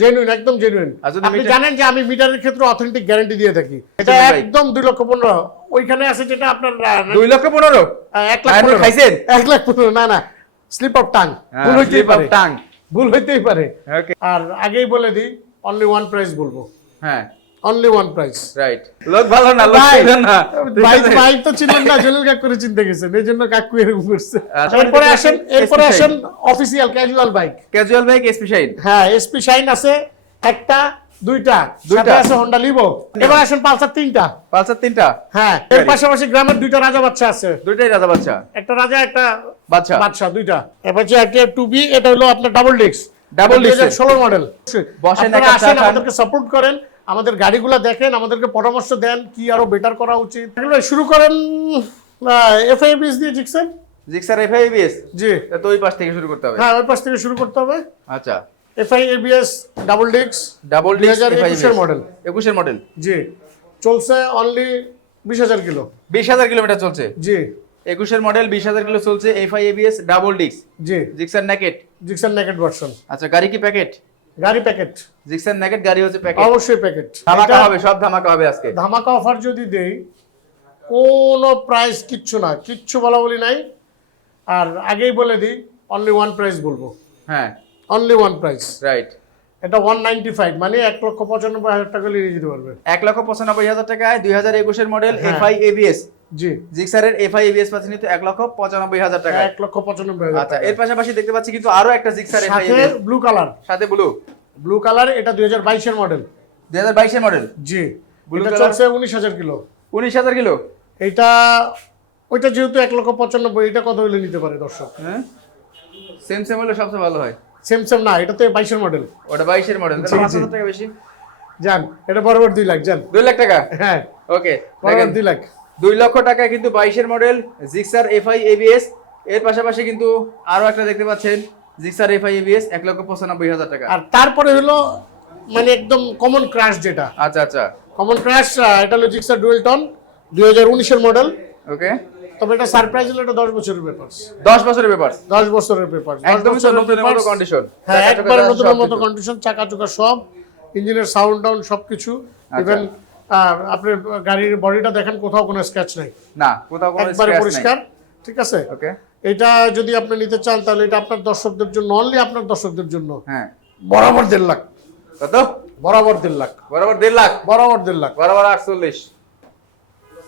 Genuine, একদম genuine. আপনি জানেন যে আমি মিটারের ক্ষেত্রে অথেন্টিক গ্যারান্টি দিয়ে থাকি। এটা একদম 2,15,000। ওইখানে আছে যেটা আপনার 2,15,000 1 লাখ খাইছেন 1,15,000 না না, স্লিপ অফ টাং, ভুল হইতেই পারে, ভুল হইতেই পারে। আর আগেই বলে দিই, অনলি ওয়ান প্রাইস বলবো। হ্যাঁ, অনলি ওয়ান প্রাইস। রাইট। লোক ভালো না, লোক ছিলেন না ভাই তো ছিলেন না, জলিল কাকু করে চিন্তা গেছেন, এই জন্য কাকু এরকম করছে। এরপরে আসেন official casual bike. Casual bike SP shine. হ্যাঁ, এসপি শাইন আছে একটা, দুইটা আছে হোন্ডা লিভো। এবার আসেন পালসার তিনটা। পালসার তিনটা। হ্যাঁ, এর পাশাপাশি গ্রামের দুইটা রাজা বাচ্চা আছে। দুইটাই রাজা বাচ্চা, একটা রাজা একটা বাচ্চা দুইটা। এবার যে একটা 2B, এটা হলো আপনার ডাবল ডিস্ক, 2016 মডেল। বসেন, আমাদেরকে সাপোর্ট করেন, আমাদের গাড়িগুলো দেখেন, আমাদেরকে পরামর্শ দেন কি আরো বেটার করা উচিত। শুরু করেন এফআইবিএস দিয়ে। জিক্সার এফআইবিএস। জি, তো ওই পাশ থেকে শুরু করতে হবে। হ্যাঁ, ওই পাশ থেকে শুরু করতে হবে। আচ্ছা, FIBS double disc 2021 model. 21 model. জি, চলছে অনলি 20,000 কিলো। 20,000 কিলোমিটার চলছে। জি, 21 মডেল, 20,000 কিলো চলছে, এফআইবিএস ডাবল ডিস্ক। জি, জিক্সার নেকেট ভার্সন। আচ্ছা, গাড়ি কি প্যাকেট? গাড়ি প্যাকেট। জিক্সার নেকেট গাড়ি হচ্ছে প্যাকেট। অবশ্যই প্যাকেট। ধামাকা হবে, সব ধামাকা হবে আজকে। ধামাকা অফার যদি দেই, কোনো প্রাইস কিচ্ছু বলা বলি নাই। আর আগেই বলে দিই, অনলি ওয়ান প্রাইস বলবো। হ্যাঁ, অনলি ওয়ান প্রাইস। রাইট। এটা 195, মানে 1,95,000 টাকা নিয়ে যেতে পারবে। 1,95,000 টাকায় 2021 মডেল এফআইএবিএস। জি, জিক্সারের এফআইএবিএস পাচ্ছেন কিন্তু 1,95,000 টাকা। 1,95,000। আচ্ছা, এর পাশাপাশি দেখতে পাচ্ছি কিন্তু আরো একটা জিক্সার এফআইএবিএস ব্লু কালার। সাথে ব্লু কালার, এটা 2022 এর মডেল। 2022 এর মডেল। জি, ব্লু এটা কালার, চলছে 19,000 কিলো। 19,000 কিলো। এটা ওইটা যেহেতু 1,95,000, এটা কত হইলে নিতে পারে দর্শক? হ্যাঁ, সেম হলে সবচেয়ে ভালো হয়। সেম না, এটা তো 22 এর মডেল। ওটা 22 এর মডেল, তাহলে 5,000 টাকা বেশি। জান, এটা বরাবর 2 লাখ। জান, 2 লাখ টাকা। হ্যাঁ, ওকে, বরাবর 2 লাখ। 2 লক্ষ টাকা কিন্তু 22 এর মডেল জিক্সার এফআইএবিএস। এর পাশাপাশি কিন্তু আরো একটা দেখতে পাচ্ছেন জিক্সার এফআইএবিএস 1,95,000 টাকা। আর তারপরে হলো মানে একদম কমন ক্রাশ যেটা। আচ্ছা, কমন ক্রাশ, এটা হলো জিক্সার ডুয়েল টোন 2019 এর মডেল। ওকে, তবে এটা সারপ্রাইজ হলো, এটা 10 বছরের পেপারস। 10 বছরের পেপারস। 10 বছরের পেপারস, একদম নতুনের মতো কন্ডিশন। হ্যাঁ, একবারে নতুনের মতো কন্ডিশন, চাকা চুকা সব, ইঞ্জিনের সাউন্ড ডাউন সবকিছু। ইভেন আপনি গাড়ির বডিটা দেখেন, কোথাও কোনো স্ক্র্যাচ নাই। না, কোথাও কোনো একবারে স্ক্র্যাচ পরিষ্কার। ঠিক আছে। ওকে, এটা যদি আপনি নিতে চান, তাহলে এটা আপনার দর্শকদের জন্য, অনলি আপনার দর্শকদের জন্য। হ্যাঁ, বরাবর 1.5 লাখ। কত? বরাবর 1.5 লাখ। বরাবর 1.5 লাখ। বরাবর 1.5 লাখ। বরাবর 48।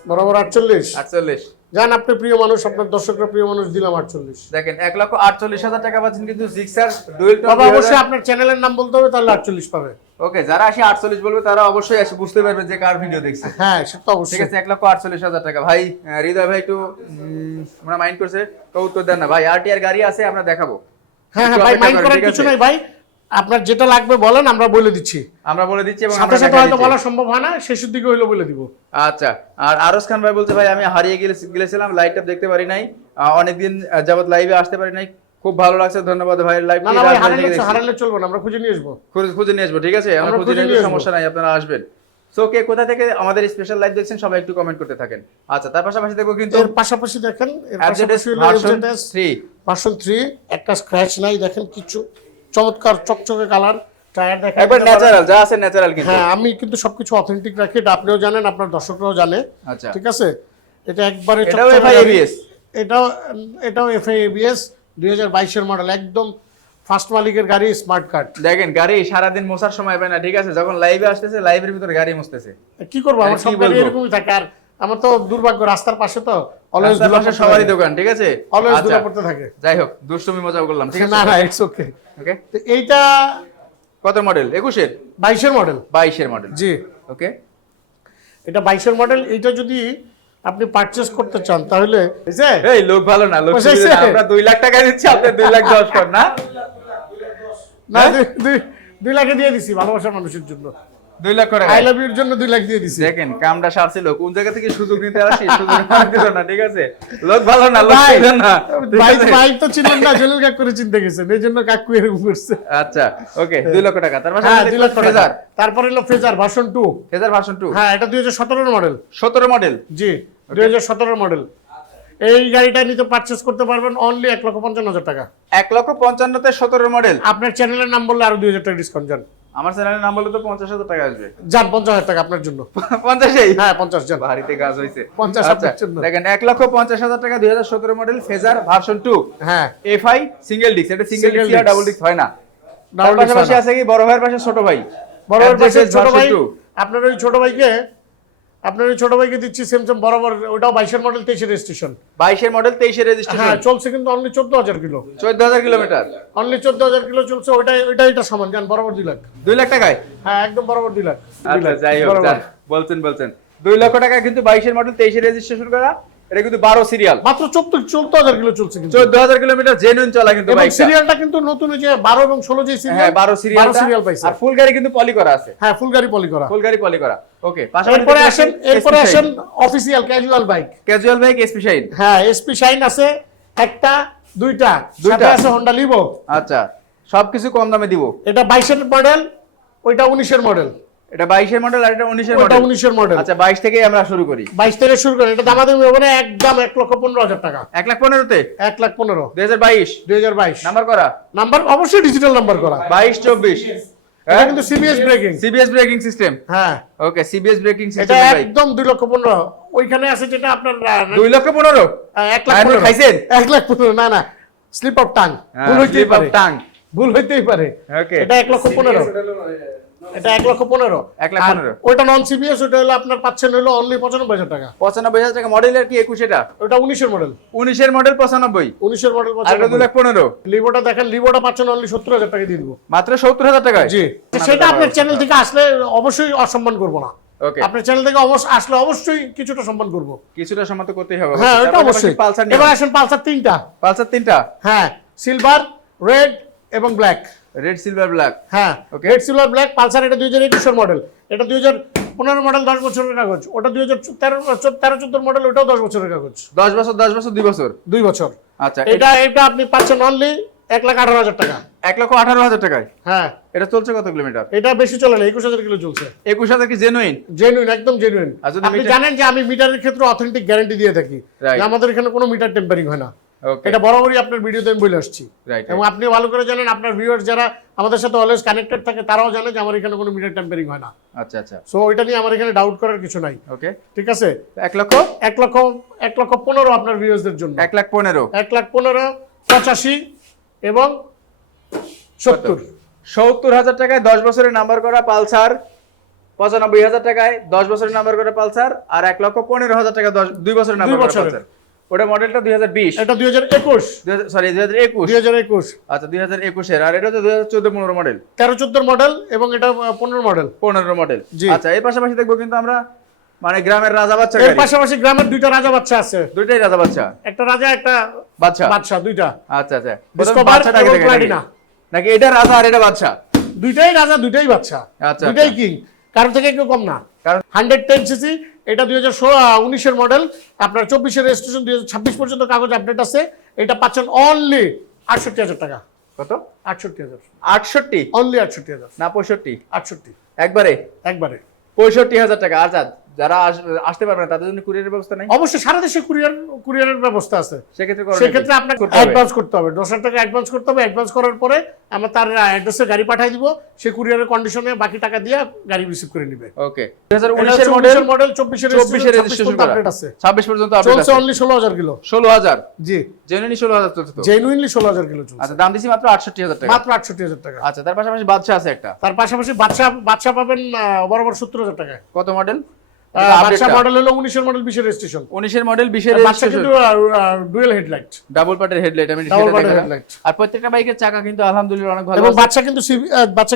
বরাবর 48। 48 জান, আপনি প্রিয় মানুষ, আপনার দর্শকরা প্রিয় মানুষ, দিলাম 48। দেখেন, 1,48,000 টাকা পাচ্ছেন কিন্তু জিক্সার ডুয়েল টোন। তবে অবশ্যই আপনার চ্যানেলের নাম বলতে হবে, তাহলে 48 পাবে। ওকে, যারা 48 বলবে তারা অবশ্যই এসে বুঝতে পারবে যে কার ভিডিও দেখছে। হ্যাঁ, সেটা তো অবশ্যই। ঠিক আছে, 1,48,000 টাকা। ভাই হৃদয় ভাই একটু আমরা মাইন্ড করছে, তো উত্তর দেন না ভাই। আরটিআর গাড়ি আছে, আমরা দেখাবো। হ্যাঁ ভাই, মাইন্ড করার কিছু নাই ভাই, আপনার যেটা লাগবে বলেন, আমরা বলে দিচ্ছি। এবং সাথে সাথে হয়তো বলা সম্ভব হয় না, শেষের দিকে হইলো বলে দিব। আচ্ছা, আর আরস খান ভাই বলছে, ভাই আমি হারিয়ে গেছিলাম, লাইভটা দেখতে পারি নাই, অনেকদিন যাবত লাইভে আসতে পারি নাই, খুব ভালো লাগছে, ধন্যবাদ ভাই। লাইভ না ভাই, হারালে চলবে না, আমরা খুঁজে নিয়ে আসবো। খুঁজে নিয়ে আসবো, ঠিক আছে, আমরা খুঁজে নিয়ে আসবো, সমস্যা নাই, আপনারা আসবেন। সো কে কোথা থেকে আমাদের স্পেশাল লাইভ দেখছেন সবাই একটু কমেন্ট করতে থাকেন। আচ্ছা, তার পাশাপাশি দেখো কিন্তু এর পাশাপাশি দেখেন, এর পাশাপাশি হলো ভার্সন 3, একটা স্ক্র্যাচ নাই, দেখেন কিছু চমৎকার চকচকে কালার, টায়ার দেখেন একবার ন্যাচারাল, যা আছে ন্যাচারাল কিন্তু। হ্যাঁ, আমি কিন্তু সবকিছু অথেন্টিক রাখি, এটা আপনিও জানেন, আপনার দর্শকরাও জানে। আচ্ছা, ঠিক আছে। এটা একবারে এটাও এফআইএবিএস। এটাও এফআইএবিএস 2022 এর মডেল, একদম ফার্স্ট মালিকের গাড়ি, স্মার্ট কার্ড। দেখেন, গাড়ি সারাদিন মোছার সময় পায় না, ঠিক আছে, যখন লাইভে আসতেছে লাইভের ভিতরে গাড়ি মুছতেছে। কি করবো, আমার সব গাড়ি এরকমই থাকে। আর আমার তো দুর্ভাগ্য, রাস্তার পাশে তো অলওয়েজ সবারই দোকান, ঠিক আছে, অলওয়েজ ধুলা পড়তে থাকে। যাই হোক, দুষ্টুমি মজা করলাম, ঠিক আছে। না, ইটস ওকে। ওকে, তো এইটা কত মডেল? 21 22 এর মডেল। 22 এর মডেল। জি, ওকে, এটা 22 এর মডেল। এইটা যদি আপনি পারচেজ করতে চান, তাহলে এই লোক ভালো না, লোক আমরা 2 লাখ টাকা দিচ্ছি, আপনি 2,10,000 কর না। না, 2 লাখে দিয়ে দিছি ভালোবাসার মানুষের জন্য। 2 লাখ করে আই লাভ ইউর জন্য 2 লাখ দিয়ে দিছি। দেখেন, কামটা সারছিল, কোন জায়গা থেকে সুযোগ নিতে আসি, সুযোগ দিল না, ঠিক আছে। লোক ভালো না, লোক ছিলেন না। ভাই তো ছিলেন না, জলিল কাকু করে চিন্তা গেছেন, এই জন্য কাকু এরকম করছে। আচ্ছা, ওকে, 2 লক্ষ টাকা। তার মানে 2 লাখ টাকা। তারপরে হলো ফেজার ভার্সন 2। Phasor version 2। হ্যাঁ, এটা 2017 এর মডেল। 17 মডেল। জি, 2017 এর মডেল। এই গাড়িটা নিতে পারচেজ করতে পারবেন অনলি 1,55,000 টাকা। 1,55,000 তে 17 মডেল। আপনার চ্যানেলের নাম বললে আরো 2,000 টাকা ডিসকাউন্ট যান। আমার চ্যানেলের নাম বলে তো 50,000 টাকা আসবে। যান 50,000 টাকা আপনার জন্য। 50এই? হ্যাঁ 50 যান। বাড়িতে কাজ হইছে। 50 আচ্ছা, আপনার জন্য। দেখেন 1,50,000 টাকা 2017 মডেল ফেজার ভার্সন 2 হ্যাঁ এফআই সিঙ্গেল ডিস্ক। এটা সিঙ্গেল Single ডিস্ক আর disc। ডাবল ডিস্ক হয় না। তার Double disc পাশাপাশি হয় না। আছে কি বড় ভাইয়ের পাশে ছোট ভাই, বড় ভাইয়ের পাশে Advantage ছোট ভাই, version 2। আপনার ওই ছোট ভাইকে দিচ্ছি সেম বরাবর, ওটাও 22 মডেল 23 রেজিস্ট্রেশন। 22 মডেল 23 হ্যাঁ রেজিস্ট্রেশন, চলছে কিন্তু only 14,000 kilo. 14,000 kilometre, only 14,000 kilo চলছে। ওইটা সমান যান বরাবর 2 লাখ। 2 লাখ টাকায়। হ্যাঁ একদম বরাবর 2 লাখ। আচ্ছা যাই হোক, বরাবর। বলছেন 2 লক্ষ টাকা কিন্তু 22 মডেল 23 রেজিস্ট্রেশন করা। এটা কিন্তু 12 সিরিয়াল, মাত্র 14,000 কিলো চলছে কিন্তু। 14,000 কিলোমিটার জেনুইন চলা কিন্তু এবং বাইকটা। সিরিয়ালটা কিন্তু নতুন, ওই যে 12 এবং 16 যে সিরিয়াল, হ্যাঁ 12 সিরিয়াল পাইছে। আর ফুল গাড়ি কিন্তু পলি করা আছে। হ্যাঁ ফুল গাড়ি পলি করা। ফুল গাড়ি পলি করা। ওকে, এরপরে আসেন official casual bike. Casual bike SP shine. হ্যাঁ এসপি শাইন আছে একটা, দুইটা সাথে আছে হোন্ডা লিভো। আচ্ছা, সবকিছু কম দামে দিব। এটা 22 এর মডেল, ওইটা 19 এর মডেল। এটা 22 এর মডেল আর এটা 19 এর ওটা মডেল। 19 এর মডেল। আচ্ছা 22 থেকেই আমরা শুরু করি। 22 থেকে শুরু করেন। এটা দামাদামি হবে না, একদম 1,15,000 টাকা। 1,15,000 তে 1,15,000 2022 2022 নাম্বার করা, নাম্বার অবশ্যই ডিজিটাল নাম্বার করা। 22-24। এটা কিন্তু CBS breaking. CBS braking system. হ্যাঁ ওকে, সিবিএস ব্রেকিং এটা সিস্টেম বাইক। একদম 2,15,000। ওইখানে আছে যেটা আপনার 2,15,000 1,15,000 খাইছেন? 1,15,000 না না, স্লিপ অফ টাং, ভুল হইতেই স্লিপ অফ পারে, টাং। ভুল হইতেই পারে। ওকে, এটা 1,15,000। এটা 1,15,000। 1,15,000 ওইটা নন সিবিএস, ওটা হলো আপনার পাচ্ছেন হলো অনলি 95,000 টাকা। 95,000 টাকা মডেলের কি 21 এটা? ওটা 19 এর মডেল। 19 এর মডেল 95। 19 এর মডেল আর এটা 2,15,000 লিভোটা দেখেন, লিভোটা পাচ্ছেন অনলি 70,000 টাকা দিয়ে দিব। মাত্র 70,000 টাকায়। জি, সেটা আপনার চ্যানেল থেকে আসলে অবশ্যই অসম্মান করব না। ওকে, আপনার চ্যানেল থেকে আসলে অবশ্যই কিছুটা সম্মান করব। কিছুটা সম্মান তো করতেই হবে। হ্যাঁ ওটা অবশ্যই। পালসার এবার আসেন পালসার 3টা। পালসার 3টা, হ্যাঁ সিলভার, রেড এবং ব্ল্যাক। Red silver black. হ্যাঁ Okay. Red silver black Pulsar. এটা 2021 এর মডেল, এটা 2015 মডেল, 10 বছরের কাগজ। ওটা 2013-14 মডেল, ওটাও 10 বছরের কাগজ। 10 বছর 2 বছর। 2 বছর। আচ্ছা, এটা আপনি পাচ্ছেন অনলি 1,18,000 টাকা। 1,18,000 টাকায়। হ্যাঁ এটা চলছে কত কিলোমিটার? এটা বেশি চলে না, 21,000 কিলো চলছে। 21,000 কি জেনুইন? জেনুইন, একদম জেনুইন। আর যদি আপনি মিটার- জানেন যে আমি মিটারের ক্ষেত্রে অথেন্টিক গ্যারান্টি দিয়ে থাকি, Right. যে আমাদের এখানে কোনো মিটার টেম্পারিং হয় না। ওকে, এটা বরাবরই আপনার ভিডিওতে আমি বলে আসছি। রাইট। এবং আপনি ভালো করে জানেন, আপনার ভিউয়ার্স যারা আমাদের সাথে অলওয়েজ কানেক্টেড থাকে তারাও জানে যে আমার এখানে কোনো মিটার টেম্পারিং হয় না। আচ্ছা আচ্ছা, সো ওইটা নিয়ে আমার এখানে ডাউট করার কিছু নাই। ওকে। ঠিক আছে, 1,15,000 1,15,000 আপনার ভিউয়ার্সদের জন্য। 1,15,000 1,15,000, 85 এবং 70। 70,000 টাকায় 10 বছরের নাম্বার করা পালসার, 95,000 টাকায় 10 বছরের নাম্বার করা পালসার, আর 1,15,000 টাকা 2 বছরের নাম্বার করা বছরের। পালসার। ওটা মডেলটা 2020, এটা 2021। সরি 2021। 2021 আচ্ছা 2021 এর। আর এটা তো 2014-15 মডেল, 13-14 মডেল এবং এটা 15 মডেল। 15 মডেল। জি। আচ্ছা, এর পাশাপাশি দেখবো কিন্তু আমরা মানে গ্রামের রাজা বাচ্চা এর গাড়ি। পাশাপাশি গ্রামের 2টা রাজা বাচ্চা আছে। দুইটাই রাজা বাচ্চা, একটা রাজা একটা বাচ্চা। বাচ্চা, 2টা। আচ্ছা আচ্ছা, Discover বাচ্চাটাকে এবং দেখেন নাকি? Platina। নাকি এটা রাজা আর এটা বাচ্চা? 2টাই রাজা, 2টাই বাচ্চা, আচ্ছা, 2টাই কিং, কারোর থেকে কেউ কম না। কারণ 110 সিসি, এটা 2019 এর মডেল, আপনার 24 এর রেজিস্ট্রেশন, 2026 পর্যন্ত কাগজ আপডেট আছে। এটা পাচ্ছেন অনলি 68,000 টাকা। কত? 68,000, 68 অনলি 68,000, না 65? 68 একবারে একবারে। 65,000 টাকা। আর যারা আসতে পারবে না তাদের জন্য কুরিয়ারের ব্যবস্থা নাই? অবশ্যই সারা দেশে কুরিয়ারের ব্যবস্থা আছে। সেক্ষেত্রে করণীয় কি? সেক্ষেত্রে আপনাকে অ্যাডভান্স করতে হবে, 10,000 টাকা অ্যাডভান্স করতে হবে। অ্যাডভান্স করার পরে আমরা তার অ্যাড্রেসে গাড়ি পাঠিয়ে দিব, সে কুরিয়ারের কন্ডিশনে বাকি টাকা দিয়ে গাড়ি রিসিভ করে নেবে। ওকে, 2019 এর মডেল, 24 এর 24 এর রেজিস্ট্রেশন করা আপডেট আছে, 26 পর্যন্ত আপডেট চলছে আছে। Only 16,000 kilo. 16,000 জি, জেনুইনলি 16,000 চলছে তো? জেনুইনলি 16,000 কিলো চলছে। আচ্ছা, দাম দিছি মাত্র 68,000 টাকা। মাত্র 68,000 টাকা। আচ্ছা, তার পাশাপাশি বাদশা আছে একটা। তার পাশাপাশি বাচ্চা পাবেন বরাবর 70,000 টাকায়। কত মডেল? বাচ্চা মডেল হলো 19 এর মডেল, 20 এর রেজিস্ট্রেশন। 19 এর মডেল, 20 এর বাচ্চা রেজিস্ট্রেশন, কিন্তু ডুয়াল হেডলাইট, ডাবল পার্টের হেডলাইট। আমি ডাবল সেটা পার্টের দেখালাম। হেডলাইট। আর প্রত্যেকটা বাইকের চাকা কিন্তু আলহামদুলিল্লাহ অনেক ভালো এবং আছে। বাচ্চা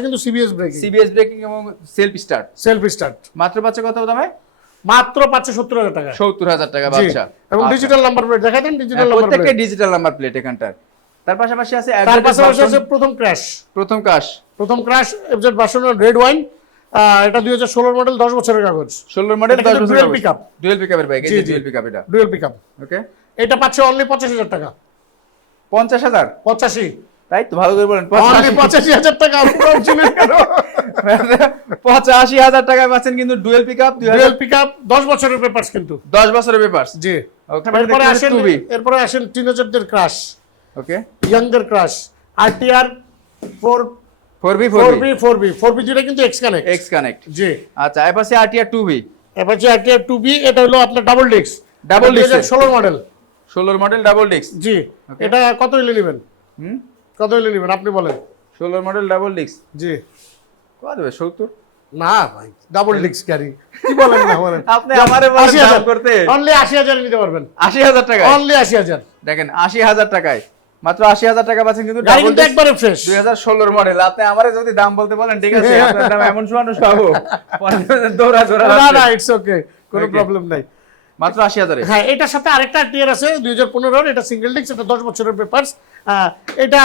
কিন্তু সিবিএস ব্রেকিং, সিবিএস ব্রেকিং এবং সেলফ স্টার্ট। Self start. মাত্র বাচ্চা কত দামে? মাত্র পাচ্ছে 70,000 টাকা। 70,000 টাকা জি, বাচ্চা। এবং ডিজিটাল নাম্বার প্লেট দেখাই দেন, ডিজিটাল নাম্বার প্রত্যেকটা প্লেট। ডিজিটাল নাম্বার প্লেট এখানটার। তার পাশাপাশি আছে তার অ্যাডভান্স পাশাপাশি আছে ভার্সন, প্রথম ক্র্যাশ। প্রথম কাশ এফজেড ভার্সন রেড ওয়াইন। এটা 2016 মডেল, 10 বছরের কাগজ। 16 মডেল, এটা 10 কিন্তু বছর dual pickup। ডুয়াল পিকআপের বাইক। এই জি, যে জি। ডুয়াল পিকআপ এটা। Dual pickup. ওকে, এটা পাচ্ছে অনলি 85,000 টাকা। 50,000? 85, তাই তো, ভালো করে বলেন। অনলি 85,000 টাকা। পুরো চিনেন কেন? 85,000 টাকায় পাচ্ছেন কিন্তু ডুয়াল পিকআপ, ডুয়াল পিকআপ, 10 বছরের পেপারস কিন্তু। 10 বছরের পেপারস। জি। ওকে, এরপরে আসেন টিনেজারদের ক্রাশ, ওকে, ইয়াংদের ক্রাশ, আরটিআর 4B যেটা কিন্তু এক্স কানেক্ট। X connect. জি। আচ্ছা, Apache RTR 2B। Apache RTR 2B এটা হলো আপনার double disc. Double disc 16 model. 16 model double disc. জি। এটা কত হইলে নেবেন? হুম, কত হইলে নেবেন আপনি বলেন? 16 মডেল ডাবল ডিস্ক। জি। কত দেবে? 70? না ভাই, ডাবল ডিস্ক গাড়ি কি বলেন না বলেন। আপনি আমারে বলেন দাম করতে। অনলি 80,000 নিতে পারবেন। 80,000 টাকায়? অনলি 80,000। দেখেন 80,000 টাকায়, মাত্র 80,000 টাকা পাচ্ছেন কিন্তু গাড়ি ডাবল কিন্তু একবারে ফ্রেশ। 2016 মডেল। আপনি আমারে যদি দাম বলতে বলেন ঠিক আছে, আপনার দাম এমন মানুষ পাবো দৌড়া না ইটস ওকে, কোনো প্রবলেম নাই। মাত্র 80,000 এ। হ্যাঁ, এটার সাথে আরেকটা টিয়ার আছে 2015 এটা সিঙ্গেল ডিস্ক, এটা 10 বছরের পেপারস। এটা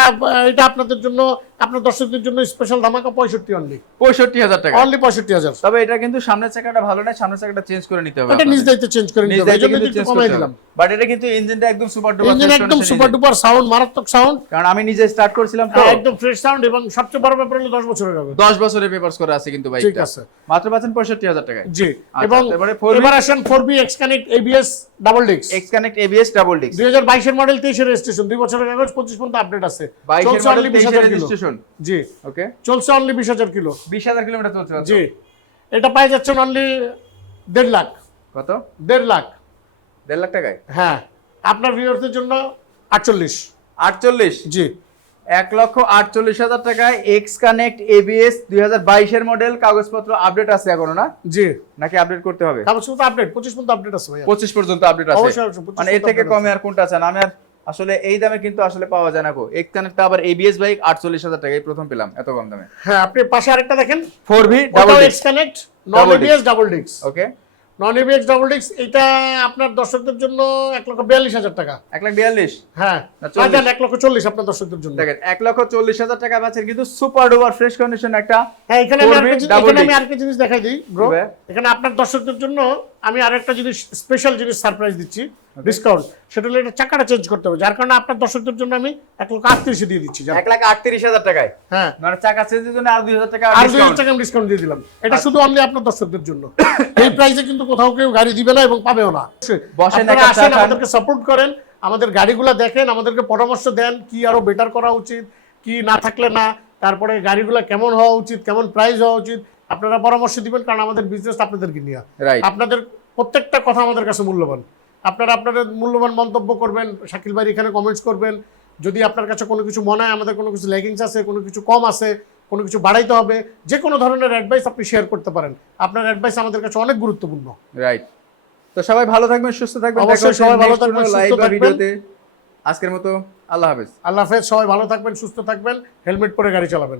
এটা আপনাদের জন্য, আপনার দর্শকদের জন্য স্পেশাল ধামাকা 65 অনলি। 65,000 টাকা অনলি 65,000। তবে এটা কিন্তু সামনের চাকাটা ভালো না, সামনের চাকাটা চেঞ্জ করে নিতে হবে। এটা নিজ দায়িত্বে চেঞ্জ করে নিতে হবে, এজন্য একটু কমাই দিলাম। বাট এটা কিন্তু ইঞ্জিনটা একদম সুপার ডুপার। ইঞ্জিন একদম সুপার ডুপার সাউন্ড, মারাত্মক সাউন্ড। কারণ আমি নিজে স্টার্ট করছিলাম তো, একদম ফ্রেশ সাউন্ড এবং সবচেয়ে বড় ব্যাপার হলো 10 বছরের কাগজ। 10 বছরের পেপারস করা আছে কিন্তু বাইকটা। ঠিক আছে। মাত্র পাচ্ছেন 65,000 টাকায়। জি। আচ্ছা, এবং এবারে এবার আসেন 4B x connect ABS double disk. X connect ABS double disk. 2022 এর মডেল, 23 এর রেজিস্ট্রেশন, 2 বছরের কাগজ, 25 পর্যন্ত আপডেট আছে। 22 এর মডেল, 23 এর কিলো। রেজিস্ট্রেশন। জি। ওকে, চলছে অনলি 20,000 কিলো। 20,000 কিলোমিটার চলছে মাত্র। জি। এটা পাই যাচ্ছেন অনলি 1.5 লাখ। কত? 1.5 লাখ। 1.5 লাখ টাকায়? হ্যাঁ, আপনার ভিউয়ারদের জন্য 48। 48? জি। 1,48,000 টাকায় এক্স কানেক্ট ABS 2022 এর মডেল, কাগজপত্র আপডেট আছে এখনো না? জি। নাকি আপডেট করতে হবে? কাগজপত্র আপডেট 25 পর্যন্ত আপডেট আছে ভাই। 25 পর্যন্ত আপডেট আছে। অবশ্যই 25 মানে এর থেকে কমে আর কোনটা চান? আমি আর আসলে এই দামে কিন্তু আসলে পাওয়া যায় না গো। এক্স কানেক্ট আবার ABS বাইক 48,000 টাকায় প্রথম পেলাম এত কম দামে। হ্যাঁ, আপনি পাশে আরেকটা দেখেন 4B double double X connect non ABS double disc. Okay, non ABS double disc এটা আপনার দর্শকদের জন্য 1,42,000 টাকা। 1,42,000? হ্যাঁ, না, 40,000 দেন 1,40,000 আপনার দর্শকদের জন্য। দেখেন 1,40,000 টাকা পাচ্ছেন কিন্তু সুপার ডুপার ফ্রেশ কন্ডিশন একটা। হ্যাঁ, এখানে আমি 4B আরেকটা জিনিস দেখাই দিই ব্রো। কি ভাই? এখানে আপনার দর্শকদের জন্য আমি আরেকটা জিনিস, স্পেশাল জিনিস সারপ্রাইজ দিচ্ছি, ডিসকাউন্ট। সেটা হলো এটা চাকাটা চেঞ্জ করতে হবে, যার কারণে আপনার দর্শকদের জন্য আমি 1,38,000 দিয়ে দিচ্ছি। 1,38,000 টাকায়? হ্যাঁ, মানে চাকা চেঞ্জের জন্য আর 2,000 টাকা আর 2,000 টাকা আমি ডিসকাউন্ট দিয়ে দিলাম। এটা শুধু অনলি আপনার দর্শকদের জন্য। এই প্রাইসে কিন্তু কোথাও কেউ গাড়ি দিবে না এবং পাবেও না। বসেন, আপনারা একটা আসেন, চা খান। আমাদেরকে সাপোর্ট করেন, আমাদের গাড়িগুলো দেখেন, আমাদেরকে পরামর্শ দেন কি আরো বেটার করা উচিত, কি না থাকলে না, তারপরে গাড়িগুলো কেমন হওয়া উচিত, কেমন প্রাইস হওয়া উচিত, আপনারা পরামর্শ দিবেন। কারণ আমাদের বিজনেস আপনাদেরকে নিয়ে, রাইট। আপনাদের প্রত্যেকটা কথা আমাদের কাছে মূল্যবান। আপনারা আপনাদের মূল্যবান মন্তব্য করবেন, শাকিল ভাই এখানে কমেন্টস করবেন। যদি আপনার কাছে কোনো কিছু মনে হয় আমাদের কোনো কিছু ল্যাগিংস আছে, কোনো কিছু কম আছে, কোনো কিছু বাড়াইতে হবে, যে কোনো ধরনের অ্যাডভাইস আপনি শেয়ার করতে পারেন। আপনার অ্যাডভাইস আমাদের কাছে অনেক গুরুত্বপূর্ণ। রাইট। তো সবাই ভালো থাকবেন, সুস্থ থাকবেন। অবশ্যই সবাই ভালো থাকবেন, সুস্থ থাকবেন। ভিডিওতে আজকের মতো আল্লাহ হাফেজ। আল্লাহ হাফেজ। সবাই ভালো থাকবেন, সুস্থ থাকবেন, হেলমেট পরে গাড়ি চালাবেন।